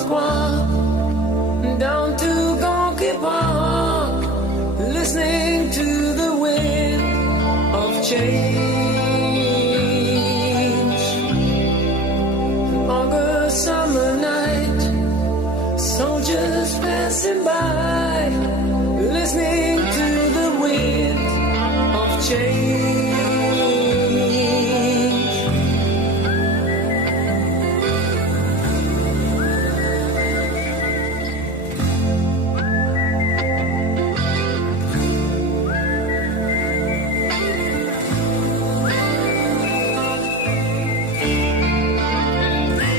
Square, down to Gonky Park, listening to the wind of change. August summer night, soldiers passing by, listening to the wind of change.